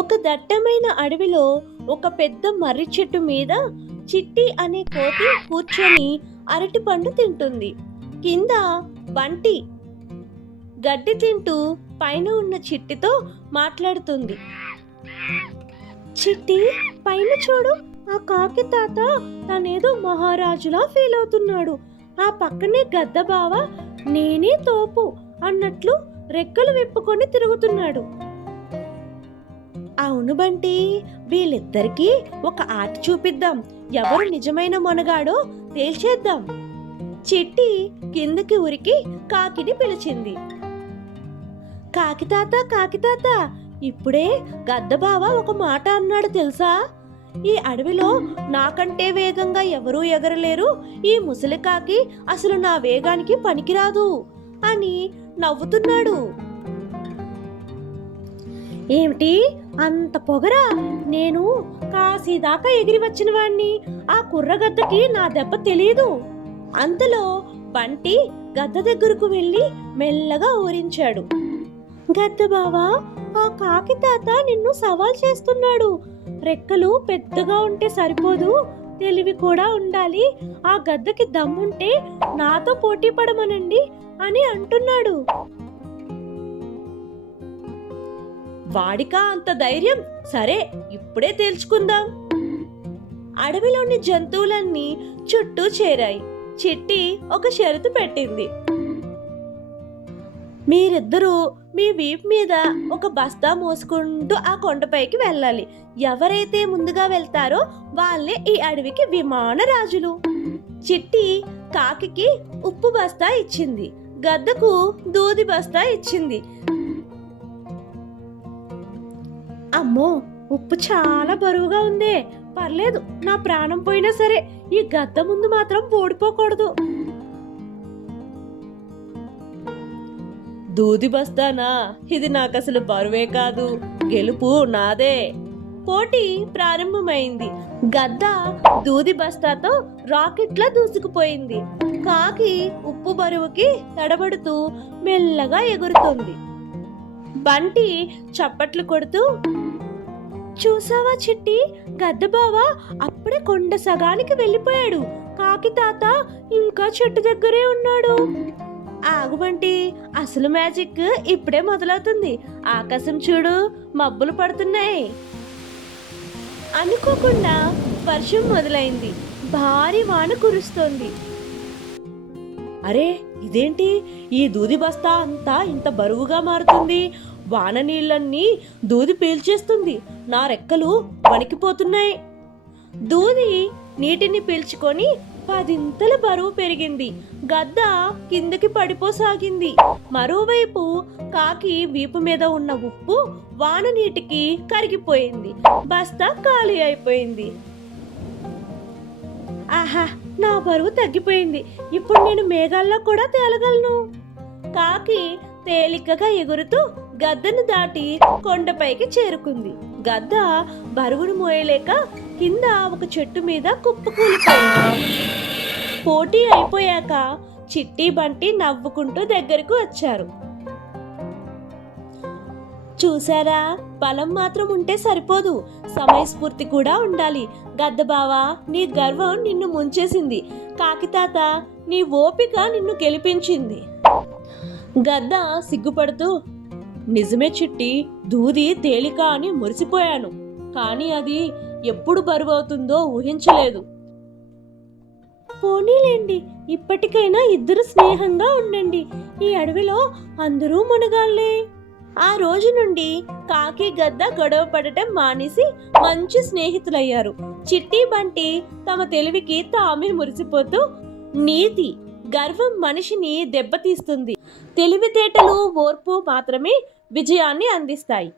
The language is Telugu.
ఒక దట్టమైన అడవిలో ఒక పెద్ద మర్రి చెట్టు మీద చిట్టి అనే కోతి కూర్చొని అరటిపండు తింటుంది. కింద బంటి గడ్డి తింటూ పైన ఉన్న చిట్టితో మాట్లాడుతుంది. చిట్టి, పైన చూడు, ఆ కాకి తాత తనేదో మహారాజులా ఫీల్ అవుతున్నాడు. ఆ పక్కనే గద్ద బావ నేనే తోపు అన్నట్లు రెక్కలు విప్పుకొని తిరుగుతున్నాడు. అవును బంటి, వీళ్ళిద్దరికీ ఒక ఆట చూపిద్దాం. ఎవరు నిజమైన మొనగాడో తేల్చేద్దాం. చిట్టి కిందకి ఉరికి కాకిని పిలిచింది. కాకితాత, కాకితాత, ఇప్పుడే గద్దబావ ఒక మాట అన్నాడు తెలుసా? ఈ అడవిలో నాకంటే వేగంగా ఎవరూ ఎగరలేరు. ఈ ముసలి కాకి అసలు నా వేగానికి పనికిరాదు అని నవ్వుతున్నాడు. ఏమిటి అంత పొగరా? నేను కాశీదాకా ఎగిరి వచ్చిన వాణ్ణి. ఆ కుర్రగద్దకి నా దెబ్బ తెలీదు. అంతలో బంటి గద్ద దగ్గరకు వెళ్ళి మెల్లగా ఊరించాడు. గద్ద బావా, ఆ కాకి తాత నిన్ను సవాల్ చేస్తున్నాడు. రెక్కలు పెద్దగా ఉంటే సరిపోదు, తెలివి కూడా ఉండాలి. ఆ గద్దకి దమ్ముంటే నాతో పోటీ పడమనండి అని అంటున్నాడు. వాడికా అంత ధైర్యం? సరే, ఇప్పుడే తేల్చుకుందాం. అడవిలోని జంతువులన్నీ చుట్టూ చేరాయి. చిట్టి ఒక షరతు పెట్టింది. మీరిద్దరూ మీ వీపు మీద ఒక బస్తా మోసుకుంటూ ఆ కొండపైకి వెళ్ళాలి. ఎవరైతే ముందుగా వెళ్తారో వాళ్ళే ఈ అడవికి విమాన రాజులు. చిట్టి కాకికి ఉప్పు బస్తా ఇచ్చింది, గద్దకు దూది బస్తా ఇచ్చింది. అమ్మో, ఉప్పు చాలా బరువుగా ఉందే. పర్లేదు, నా ప్రాణం పోయినా సరే ఈ గద్ద ముందు మాత్రం ఓడిపోకూడదు. దూది బస్తానా? ఇది నాకు అసలు బరువే కాదు. గెలుపు నాదే. పోటీ ప్రారంభమైంది. గద్ద దూది బస్తాతో రాకెట్లా దూసుకుపోయింది. కాకి ఉప్పు బరువుకి తడబడుతూ మెల్లగా ఎగురుతుంది. బంటి చప్పట్లు కొడుతూ, చూసావా చిట్టి, గద్దబావ అప్పుడే కొండ సగానికి వెళ్ళిపోయాడు. కాకి తాత ఇంకా చెట్టు దగ్గరే ఉన్నాడు. ఆగుబంటి, అసలు మ్యాజిక్ ఇప్పుడే మొదలవుతుంది. ఆకాశం చూడు, మబ్బులు పడుతున్నాయి. అనుకోకుండా వర్షం మొదలైంది. భారీ వాన కురుస్తోంది. అరే, ఇదేంటి? ఈ దూది బస్తా అంతా ఇంత బరువుగా మారుతుంది. వాన నీళ్ళన్నీ దూది పీల్చేస్తుంది. నా రెక్కలు వణికిపోతున్నాయి. దూది నీటిని పీల్చుకొని 10 బరువు పెరిగింది. గద్ద కిందకి పడిపోసాగింది. మరోవైపు కాకి వీపు మీద ఉన్న ఉప్పు వాన నీటికి కరిగిపోయింది. బస్తా ఖాళీ అయిపోయింది. ఆహా, నా బరువు తగ్గిపోయింది. ఇప్పుడు నేను మేఘాల్లో కూడా తేలగలను. కాకి తేలికగా ఎగురుతూ గద్దను దాటి కొండపైకి చేరుకుంది. గద్ద బరువును మోయలేక కింద ఒక చెట్టు మీద కుప్పకూలిపోయింది. పోటీ అయిపోయాక చిట్టి బంటి నవ్వుకుంటూ దగ్గరకు వచ్చారు. చూసారా, బలం మాత్రం ఉంటే సరిపోదు, సమయస్ఫూర్తి కూడా ఉండాలి. గద్దబావా, నీ గర్వం నిన్ను ముంచేసింది. కాకితాత, నీ ఓపిక నిన్ను గెలిపించింది. గద్ద సిగ్గుపడుతూ, నిజమే చిట్టి, దూది తేలిక అని మురిసిపోయాను. కానీ అది ఎప్పుడు బరువవుతుందో ఊహించలేదు. పోనీలేండి, ఇప్పటికైనా ఇద్దరు స్నేహంగా ఉండండి. ఈ అడవిలో అందరూ మునగాళ్ళే. ఆ రోజు నుండి కాకి గద్ద గొడవ పడటం మానేసి మంచి స్నేహితులయ్యారు. చిట్టి బంటి తమ తెలివికి తామే మురిసిపోతూ, నీతి, గర్వం మనిషిని దెబ్బతీస్తుంది. తెలివితేటలు, ఓర్పు మాత్రమే విజయాన్ని అందిస్తాయి.